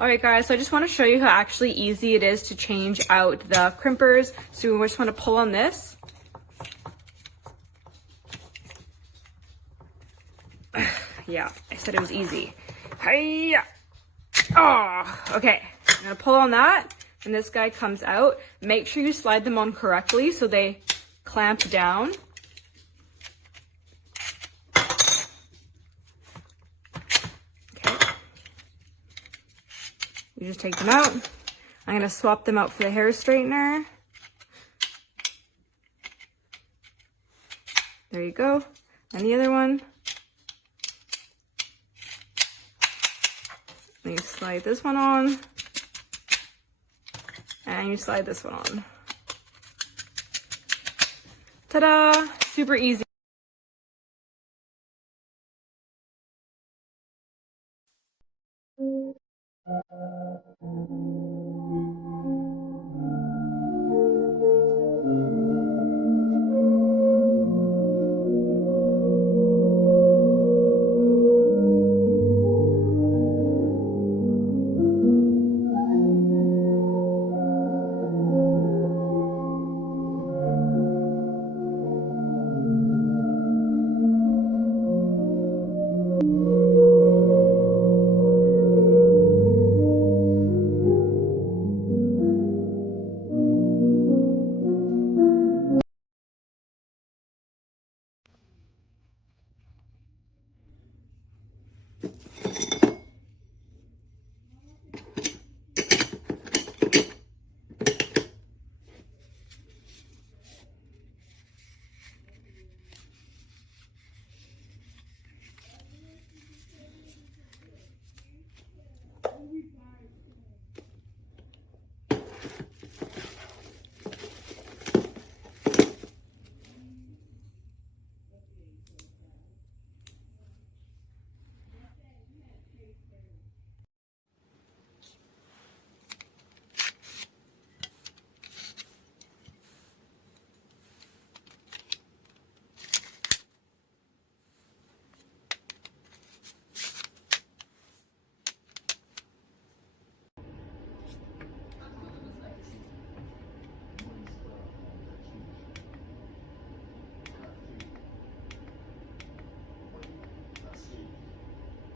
Alright guys, so I just want to show you how actually easy it is to change out the crimpers. So we just want to pull on this. Yeah, I said it was easy. Hiya! Oh, okay. I'm gonna pull on that, and this guy comes out. Make sure you slide them on correctly so they clamp down. Okay. You just take them out. I'm gonna swap them out for the hair straightener. There you go. And the other one. And you slide this one on. And you slide this one on. Ta-da! Super easy.